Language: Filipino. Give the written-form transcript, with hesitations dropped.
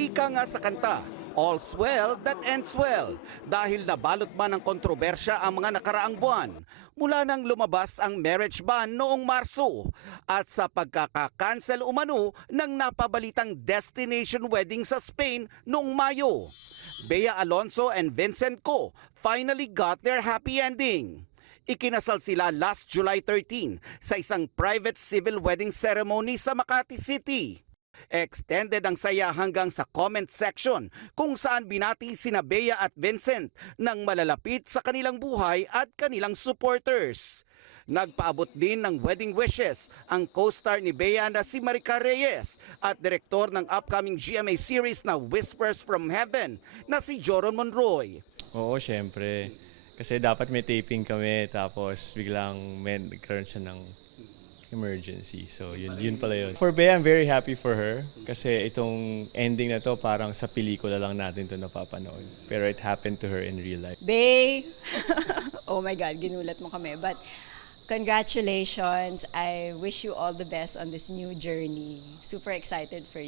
Ika nga sa kanta, all's well that ends well, dahil nabalot man ng kontrobersya ang mga nakaraang buwan mula nang lumabas ang marriage ban noong Marso at sa pagkaka-cancel umano ng napabalitang destination wedding sa Spain noong Mayo. Bea Alonso and Vincent Co finally got their happy ending. Ikinasal sila last July 13 sa isang private civil wedding ceremony sa Makati City. Extended ang saya hanggang sa comment section kung saan binati sina Bea at Vincent ng malalapit sa kanilang buhay at kanilang supporters. Nagpaabot din ng wedding wishes ang co-star ni Bea na si Maricar Reyes at direktor ng upcoming GMA series na Whispers from Heaven na si Joron Monroy. Oo, syempre. Kasi dapat may taping kami tapos biglang nagkaroon siya ng emergency. So, yun pala yun. For Bea, I'm very happy for her kasi itong ending na to parang sa pelikula lang natin to napapanood. Pero it happened to her in real life. Bey! Oh my God, ginulat mo kami. But congratulations. I wish you all the best on this new journey. Super excited for you.